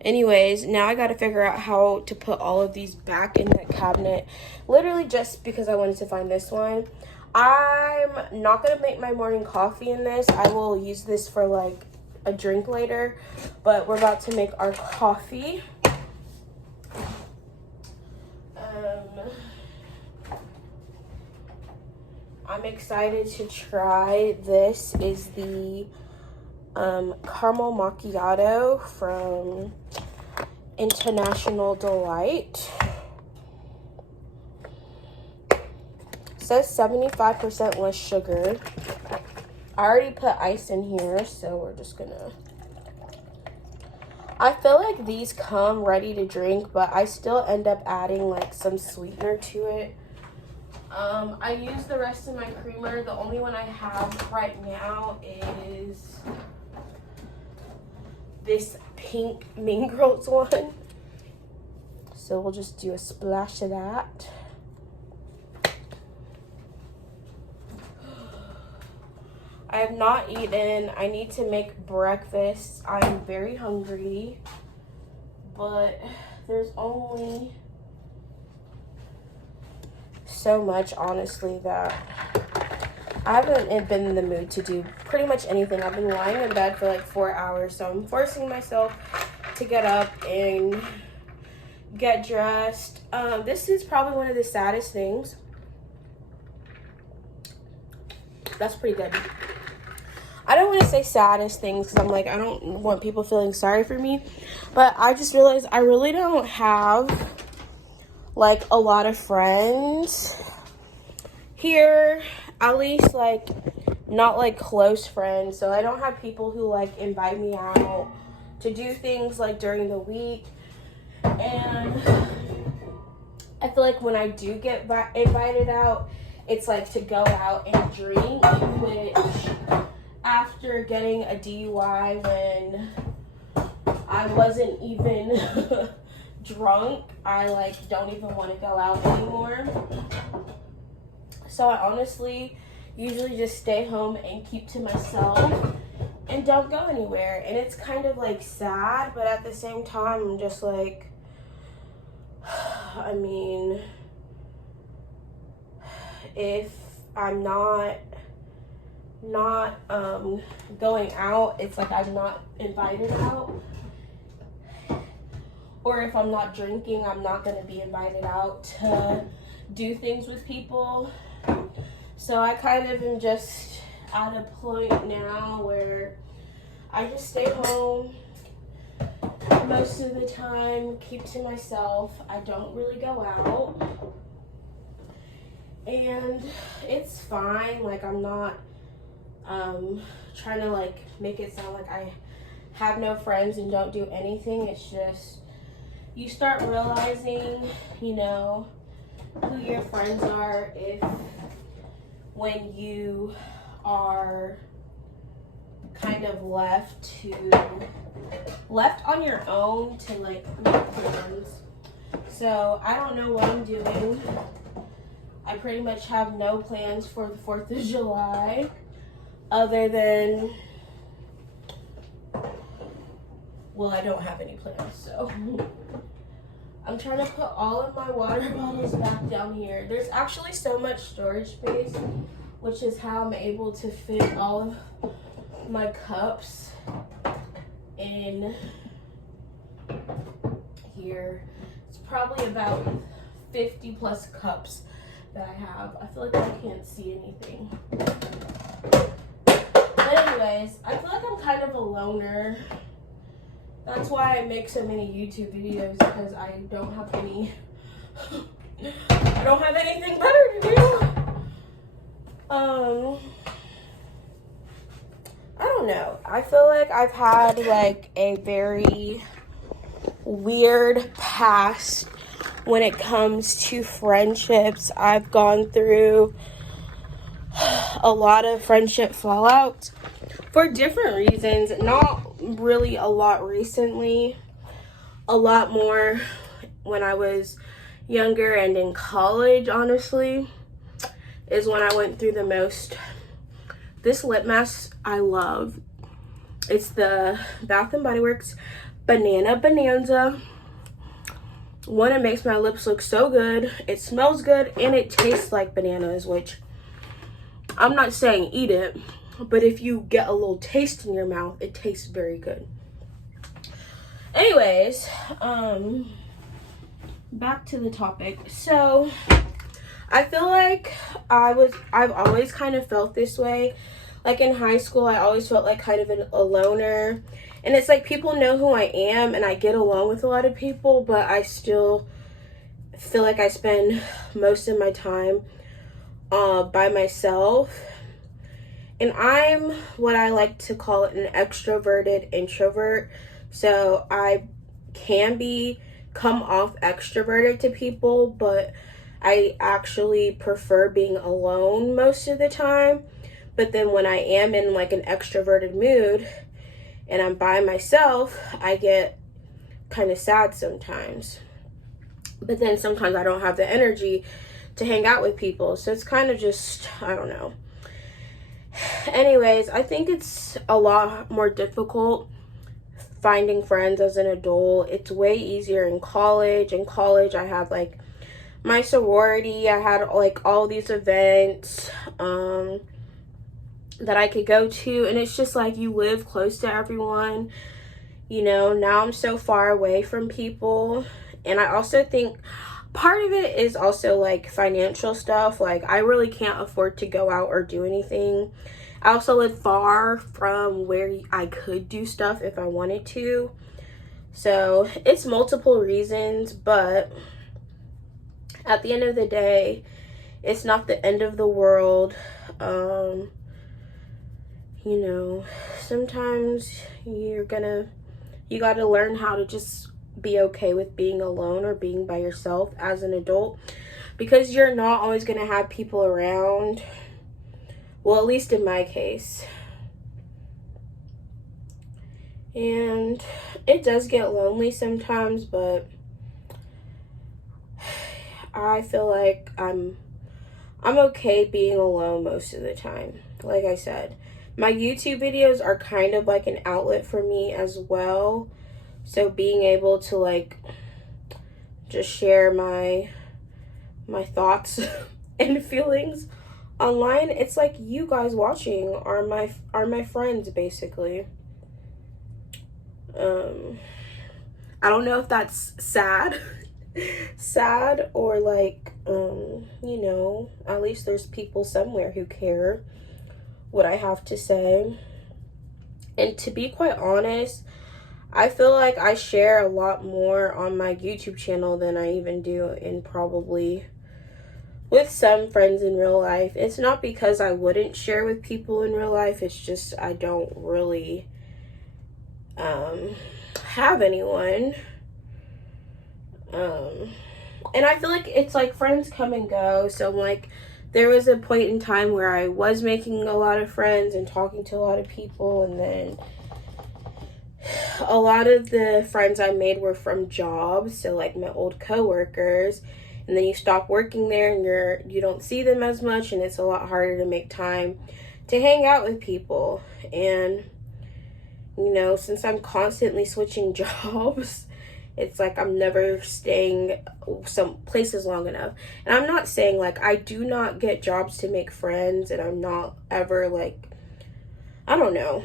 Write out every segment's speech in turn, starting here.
Anyways, now I gotta figure out how to put all of these back in that cabinet. Literally just because I wanted to find this one. I'm not gonna make my morning coffee in this. I will use this for like a drink later. But we're about to make our coffee. I'm excited to try. This is the caramel macchiato from International Delight. It says 75% less sugar. I already put ice in here, so we're just gonna... I feel like these come ready to drink, but I still end up adding like some sweetener to it. I use the rest of my creamer. The only one I have right now is this pink Mean Girls one. So we'll just do a splash of that. I have not eaten. I need to make breakfast. I'm very hungry, but there's only so much, honestly, that I haven't been in the mood to do pretty much anything. I've been lying in bed for like 4 hours, so I'm forcing myself to get up and get dressed. This is probably one of the saddest things. That's pretty good. I don't want to say saddest things because I'm like, I don't want people feeling sorry for me, but I just realized I really don't have like a lot of friends here, at least like not like close friends. So I don't have people who like invite me out to do things like during the week. And I feel like when I do get invited out, it's like to go out and drink, which after getting a DUI when I wasn't even drunk, I like don't even want to go out anymore. So I honestly usually just stay home and keep to myself and don't go anywhere. And it's kind of like sad, but at the same time I'm just like, I mean, if I'm not going out, it's like I'm not invited out. Or if I'm not drinking, I'm not going to be invited out to do things with people. So I kind of am just at a point now where I just stay home most of the time, keep to myself. I don't really go out. And it's fine. Like, I'm not trying to like make it sound like I have no friends and don't do anything. It's just you start realizing, you know, who your friends are when you are kind of left on your own to like make plans. So I don't know what I'm doing. I pretty much have no plans for the 4th of July other than, well, I don't have any plans, so I'm trying to put all of my water bottles back down here. There's actually so much storage space, which is how I'm able to fit all of my cups in here. It's probably about 50 plus cups that I have. I feel like I can't see anything. But anyways, I feel like I'm kind of a loner. That's why I make so many YouTube videos, because I don't have anything better to do. I don't know. I feel like I've had like a very weird past when it comes to friendships. I've gone through a lot of friendship fallouts for different reasons. Not really a lot recently. A lot more when I was younger and in college, honestly, is when I went through the most. This lip mask I love. It's the Bath & Body Works Banana Bonanza. One, it makes my lips look so good. It smells good and it tastes like bananas, which I'm not saying eat it, but if you get a little taste in your mouth, it tastes very good. Anyways, back to the topic. So I feel like I've always kind of felt this way. Like in high school, I always felt like kind of a loner. And it's like people know who I am and I get along with a lot of people, but I still feel like I spend most of my time by myself. And I'm what I like to call an extroverted introvert. So I can come off extroverted to people, but I actually prefer being alone most of the time. But then when I am in like an extroverted mood and I'm by myself, I get kind of sad sometimes. But then sometimes I don't have the energy to hang out with people. So it's kind of just, I don't know. Anyways, I think it's a lot more difficult finding friends as an adult. It's way easier in college. In college, I had like my sorority. I had like all these events that I could go to, and it's just like you live close to everyone. You know, now I'm so far away from people. And I also think part of it is also like financial stuff. Like I really can't afford to go out or do anything. I also live far from where I could do stuff if I wanted to. So it's multiple reasons, but at the end of the day, it's not the end of the world. You know, sometimes you gotta learn how to just be okay with being alone or being by yourself as an adult, because you're not always gonna have people around. Well, at least in my case. And it does get lonely sometimes, but I feel like I'm okay being alone most of the time. Like I said, my YouTube videos are kind of like an outlet for me as well. So being able to like just share my thoughts and feelings online, it's like you guys watching are my friends basically. I don't know if that's sad or like you know, at least there's people somewhere who care what I have to say. And to be quite honest, I feel like I share a lot more on my YouTube channel than I even do in probably with some friends in real life. It's not because I wouldn't share with people in real life, it's just I don't really have anyone. And I feel like it's like friends come and go. So like there was a point in time where I was making a lot of friends and talking to a lot of people, and then a lot of the friends I made were from jobs, so like my old coworkers. And then you stop working there and you don't see them as much, and it's a lot harder to make time to hang out with people. And you know, since I'm constantly switching jobs, it's like I'm never staying some places long enough. And I'm not saying like I do not get jobs to make friends, and I'm not ever like, I don't know.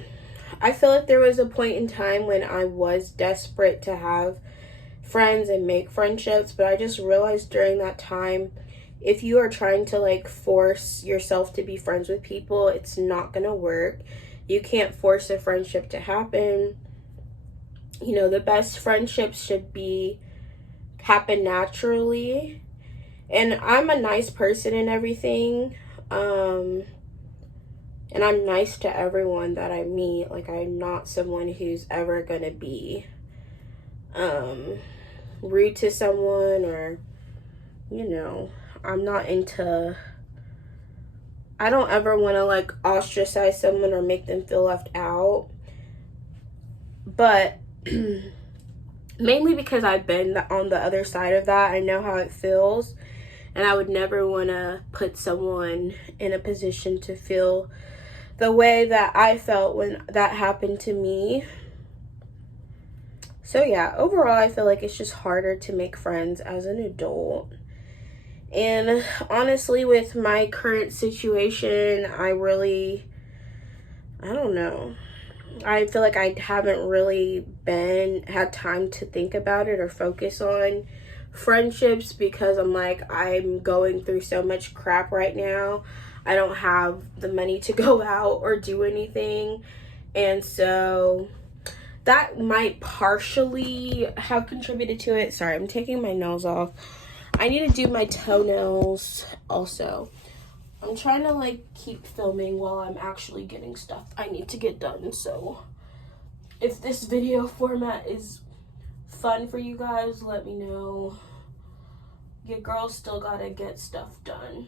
I feel like there was a point in time when I was desperate to have friends and make friendships, but I just realized during that time, if you are trying to like force yourself to be friends with people, it's not gonna work. You can't force a friendship to happen. You know, the best friendships should happen naturally. And I'm a nice person and everything. And I'm nice to everyone that I meet. Like, I'm not someone who's ever gonna be rude to someone, or, you know, I don't ever want to like ostracize someone or make them feel left out. But mainly because I've been on the other side of that, I know how it feels, and I would never want to put someone in a position to feel the way that I felt when that happened to me. So yeah, overall I feel like it's just harder to make friends as an adult. And honestly, with my current situation, I don't know. I feel like I haven't really had time to think about it or focus on friendships because I'm going through so much crap right now. I don't have the money to go out or do anything. And so that might partially have contributed to it. Sorry, I'm taking my nails off. I need to do my toenails also. I'm trying to keep filming while I'm actually getting stuff I need to get done. So if this video format is fun for you guys, let me know. Your girl still gotta get stuff done.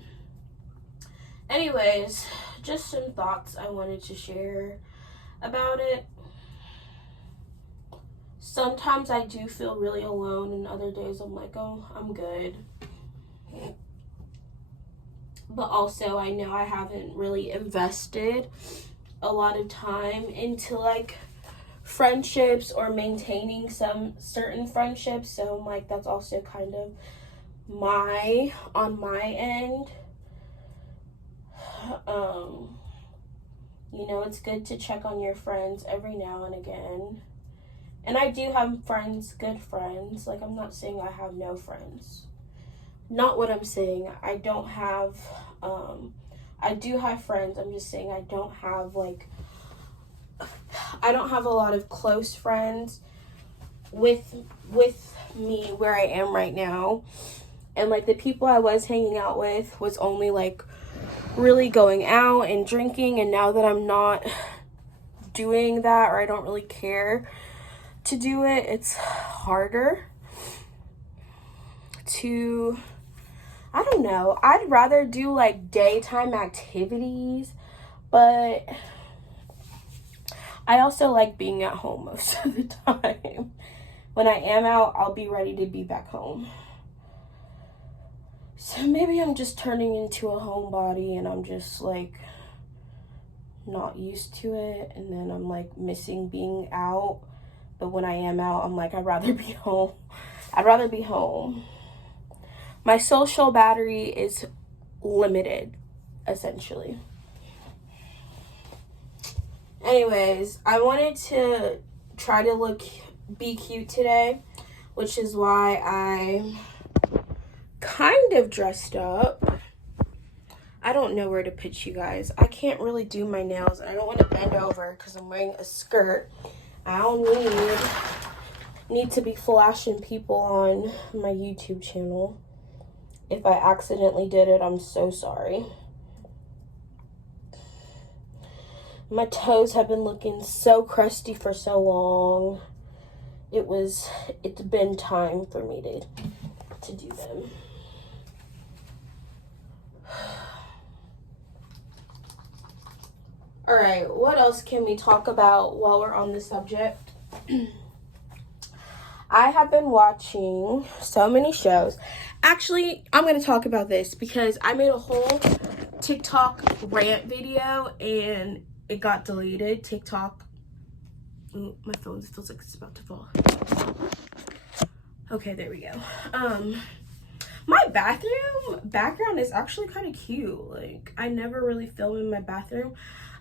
Anyways, just some thoughts I wanted to share about it. Sometimes I do feel really alone, and other days I'm like, oh, I'm good. But also I know I haven't really invested a lot of time into friendships or maintaining some certain friendships. So I'm like, that's also kind of on my end. You know, it's good to check on your friends every now and again. And I do have friends, good friends. I'm not saying I have no friends. Not what I'm saying. I don't have, I do have friends. I'm just saying I don't have a lot of close friends with me where I am right now. And the people I was hanging out with was only really going out and drinking. And now that I'm not doing that, or I don't really care to do it, it's harder to, I don't know. I'd rather do daytime activities, but I also like being at home most of the time. When I am out, I'll be ready to be back home. So maybe I'm just turning into a homebody and I'm just not used to it, and then I'm missing being out. But when I am out, I'm I'd rather be home. I'd rather be home. My social battery is limited, essentially. Anyways, I wanted to try to be cute today, which is why I'm kind of dressed up. I don't know where to pitch you guys. I can't really do my nails, and I don't want to bend over because I'm wearing a skirt. I don't need to be flashing people on my YouTube channel. If I accidentally did it, I'm so sorry. My toes have been looking so crusty for so long. It's been time for me to do them. All right, what else can we talk about while we're on the subject? I have been watching so many shows. Actually, I'm going to talk about this because I made a whole TikTok rant video and it got deleted. TikTok. Ooh, my phone feels like it's about to fall. Okay, there we go. My bathroom background is actually kind of cute. I never really film in my bathroom.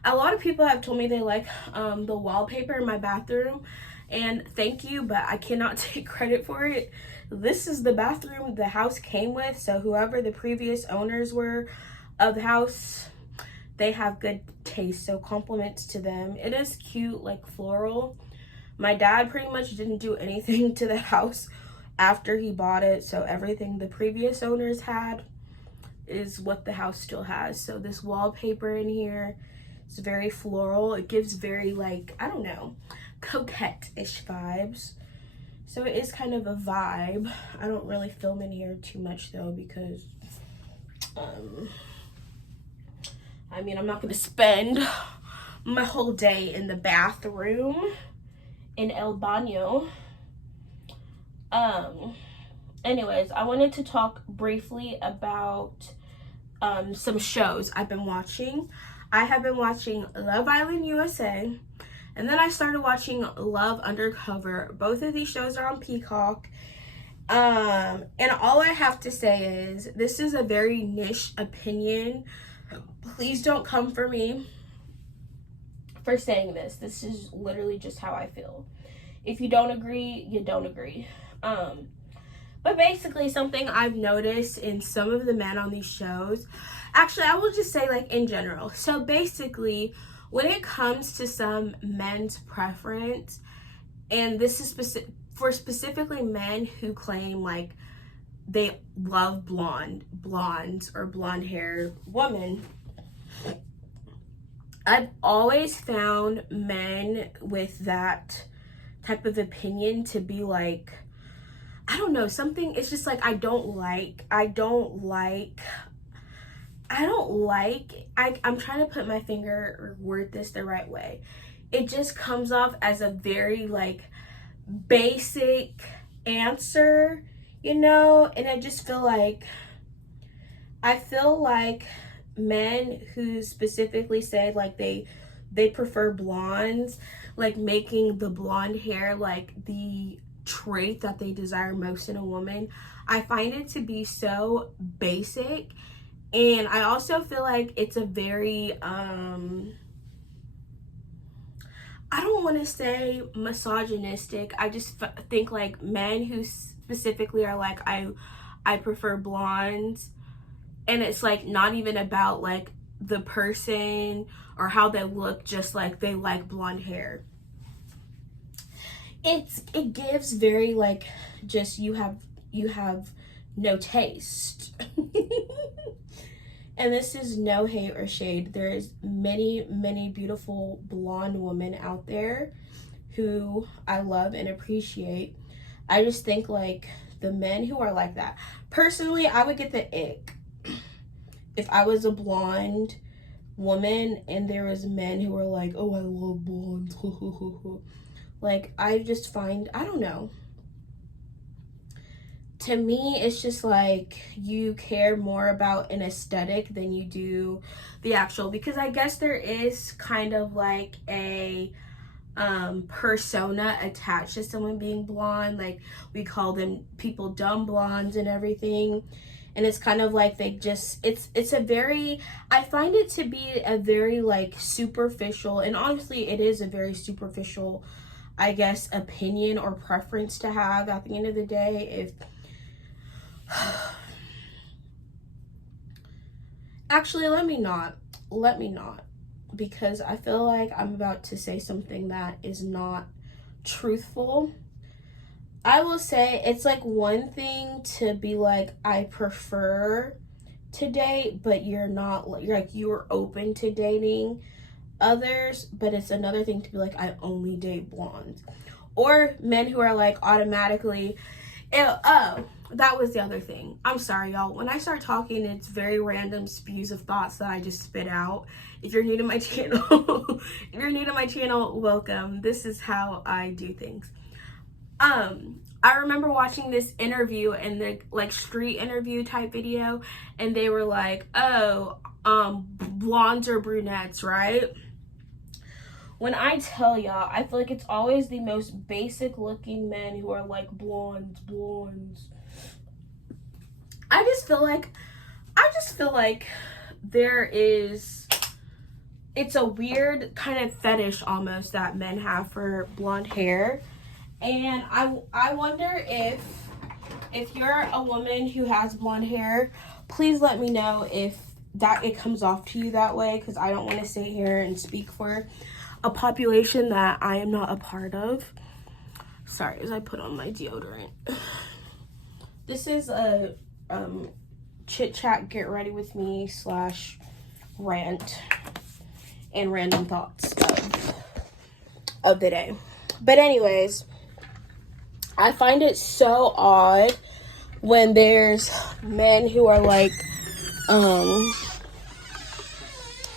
A lot of people have told me they like the wallpaper in my bathroom, and thank you, but I cannot take credit for it. This is the bathroom the house came with, so whoever the previous owners were of the house, they have good taste, so compliments to them. It is cute, floral. My dad pretty much didn't do anything to the house after he bought it, so everything the previous owners had is what the house still has. So this wallpaper in here is very floral. It gives very I don't know, coquette-ish vibes. So it is kind of a vibe. I don't really film in here too much though because I mean, I'm not gonna spend my whole day in the bathroom in El Baño. Anyways, I wanted to talk briefly about some shows I've been watching. I have been watching Love Island USA, And then I started watching Love Undercover. Both of these shows are on Peacock. And all I have to say is this is a very niche opinion. Please don't come for me for saying this. This is literally just how I feel. If you don't agree, you don't agree. But basically something I've noticed in some of the men on these shows, actually I will just say like in general. So basically when it comes to some men's preference, and this is specifically men who claim like they love blondes or blonde hair women, I've always found men with that type of opinion to be like, I don't know, something, it's just like I'm trying to put my finger or word this the right way. It just comes off as a very like basic answer, you know, and I feel like men who specifically say like they prefer blondes, like making the blonde hair like the trait that they desire most in a woman, I find it to be so basic. And I also feel like it's a very I don't want to say misogynistic. I just think like men who specifically are like I prefer blondes, and it's like not even about like the person or how they look, just like they like blonde hair. It gives very like just you have no taste. And this is no hate or shade. There's many beautiful blonde women out there who I love and appreciate. I just think like the men who are like that, personally I would get the ick if I was a blonde woman and there was men who were like, oh, I love blondes. Like I just find, I don't know, to me it's just like you care more about an aesthetic than you do the actual, because I guess there is kind of like a persona attached to someone being blonde. Like we call them people dumb blondes and everything, and it's kind of like they just, it's a very, I find it to be a very like superficial, and honestly it is a very superficial, I guess, opinion or preference to have at the end of the day. If actually let me not, because I feel like I'm about to say something that is not truthful. I will say it's like one thing to be like I prefer to date, but you're not, you're like you're open to dating others, but it's another thing to be like I only date blondes, or men who are like automatically, oh, that was the other thing. I'm sorry, y'all. When I start talking, it's very random spews of thoughts that I just spit out. If you're new to my channel, welcome. This is how I do things. I remember watching this interview, and the like street interview type video, and they were like, oh, blondes or brunettes, right? When I tell y'all, I feel like it's always the most basic looking men who are like blondes. I just feel like there is, it's a weird kind of fetish almost that men have for blonde hair. And I wonder if you're a woman who has blonde hair, please let me know if that it comes off to you that way, because I don't want to sit here and speak for a population that I am not a part of. Sorry, as I put on my deodorant. This is a chit chat, get ready with me / rant and random thoughts of the day. But anyways, I find it so odd when there's men who are like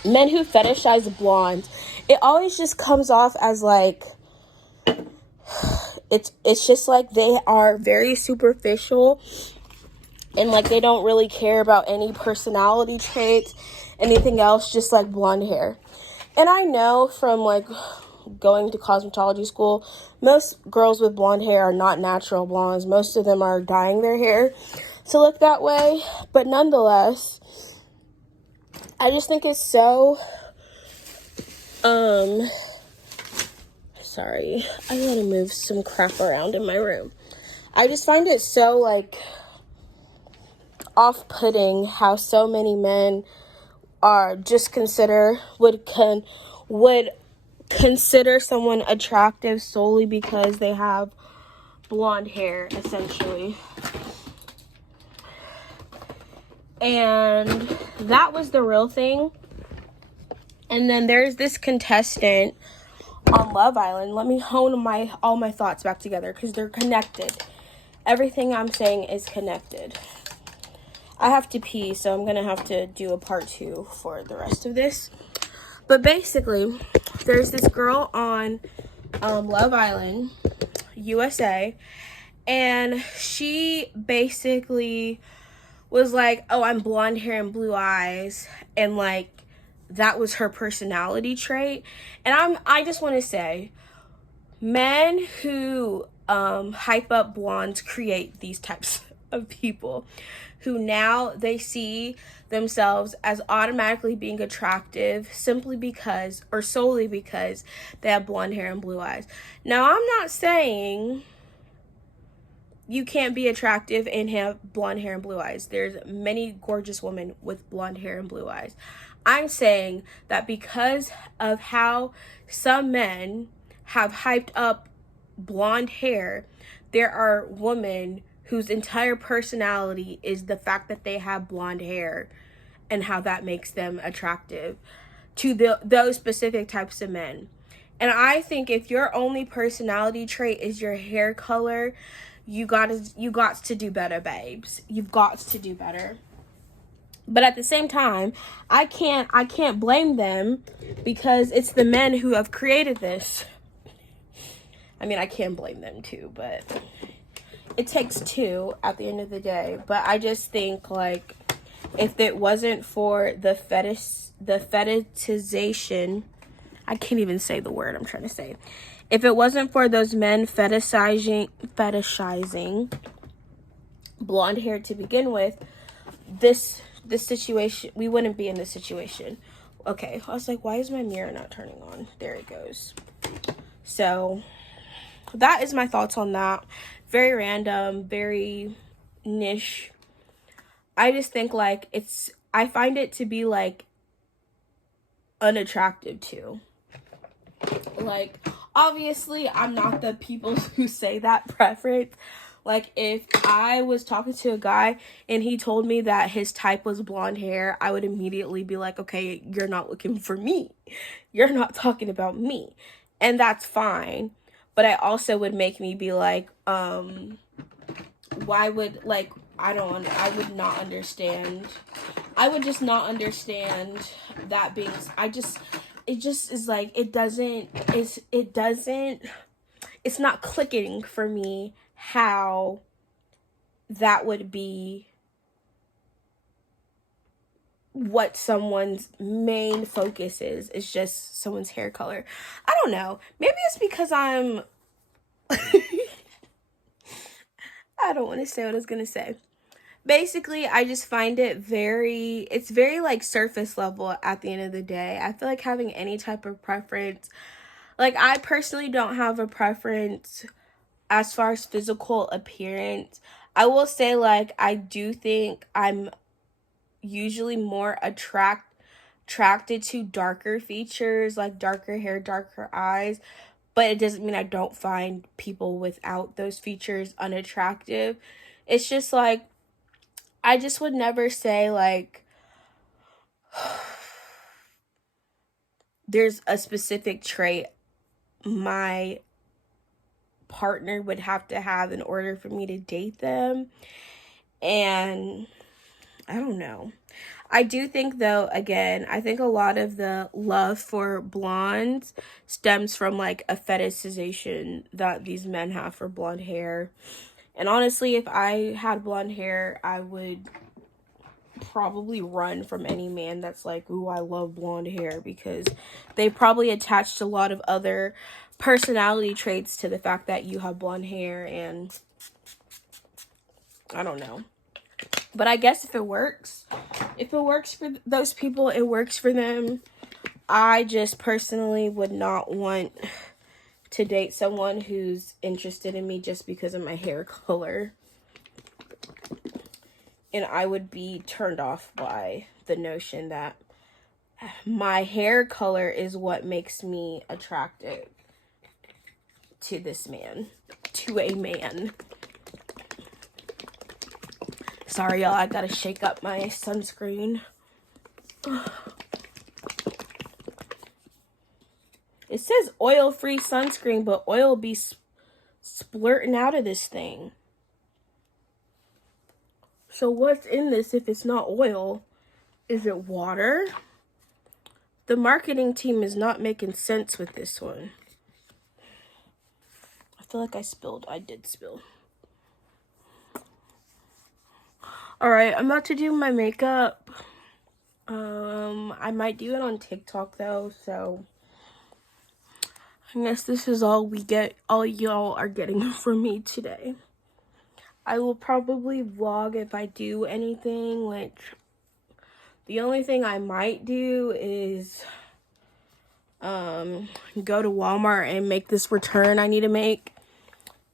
men who fetishize blondes. It always just comes off as like it's just like they are very superficial, and like they don't really care about any personality traits, anything else, just like blonde hair. And I know from like going to cosmetology school, most girls with blonde hair are not natural blondes. Most of them are dyeing their hair to look that way. But nonetheless, I just think it's so, sorry, I want to move some crap around in my room. I just find it so, like, off-putting how so many men are just would consider someone attractive solely because they have blonde hair, essentially. And that was the real thing. And then there's this contestant on Love Island. Let me hone all my thoughts back together because they're connected. Everything I'm saying is connected. I have to pee, so I'm going to have to do a part 2 for the rest of this. But basically, there's this girl on Love Island, USA, and she basically was like, oh, I'm blonde hair and blue eyes, and like, that was her personality trait. And I just want to say, men who hype up blondes create these types of people who now they see themselves as automatically being attractive simply because, or solely because, they have blonde hair and blue eyes. Now, I'm not saying you can't be attractive and have blonde hair and blue eyes. There's many gorgeous women with blonde hair and blue eyes. I'm saying that because of how some men have hyped up blonde hair, there are women whose entire personality is the fact that they have blonde hair and how that makes them attractive to those specific types of men. And I think if your only personality trait is your hair color, you got to do better, babes. You've got to do better. But at the same time, I can't blame them because it's the men who have created this. I mean, I can blame them too, but it takes two at the end of the day. But I just think, like, if it wasn't for the fetishization, I can't even say the word I'm trying to say. If it wasn't for those men fetishizing blonde hair to begin with, this situation, we wouldn't be in this situation. Okay, I was like, why is my mirror not turning on? There it goes. So that is my thoughts on that. Very random, very niche. I just think, like, I find it to be, like, unattractive too. Like, obviously, I'm not the people who say that preference. Like, if I was talking to a guy and he told me that his type was blonde hair, I would immediately be like, okay, you're not looking for me. You're not talking about me. And that's fine. But I also would make me be like, why would, like, I would not understand. I would just not understand that being, it just is like, it's not clicking for me how that would be what someone's main focus is. It's just someone's hair color. I don't know. Maybe it's because I'm I don't want to say what I was going to say. Basically, I just find it it's very, like, surface level at the end of the day. I feel like having any type of preference, like, I personally don't have a preference as far as physical appearance. I will say, like, I do think I'm usually more attracted to darker features, like darker hair, darker eyes. But it doesn't mean I don't find people without those features unattractive. It's just, like, I just would never say, like, there's a specific trait my partner would have to have in order for me to date them. And I don't know. I do think, though, again, I think a lot of the love for blondes stems from, like, a fetishization that these men have for blonde hair. And honestly, if I had blonde hair, I would probably run from any man that's like, ooh, I love blonde hair, because they probably attached a lot of other personality traits to the fact that you have blonde hair, and I don't know. But I guess if it works for those people, it works for them. I just personally would not want to date someone who's interested in me just because of my hair color. And I would be turned off by the notion that my hair color is what makes me attractive to this man, to a man. Sorry, y'all, I gotta shake up my sunscreen. It says oil-free sunscreen, but oil be splurting out of this thing. So what's in this if it's not oil? Is it water? The marketing team is not making sense with this one. I feel like I spilled. I did spill. Alright, I'm about to do my makeup. I might do it on TikTok though, so I guess this is all y'all are getting from me today. I will probably vlog if I do anything, which the only thing I might do is go to Walmart and make this return I need to make.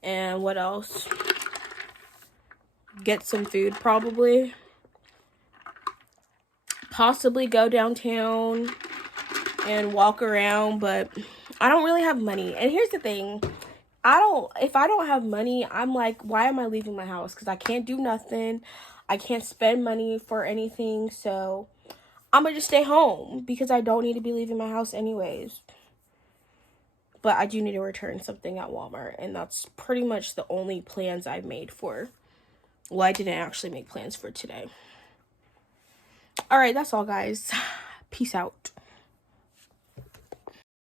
And what else? Get some food probably. Possibly go downtown and walk around, but I don't really have money. And here's the thing. If I don't have money, I'm like, why am I leaving my house? Because I can't do nothing. I can't spend money for anything. So I'm gonna just stay home because I don't need to be leaving my house anyways. But I do need to return something at Walmart, and that's pretty much the only plans I've made for. Well, I didn't actually make plans for today. All right, that's all, guys. Peace out.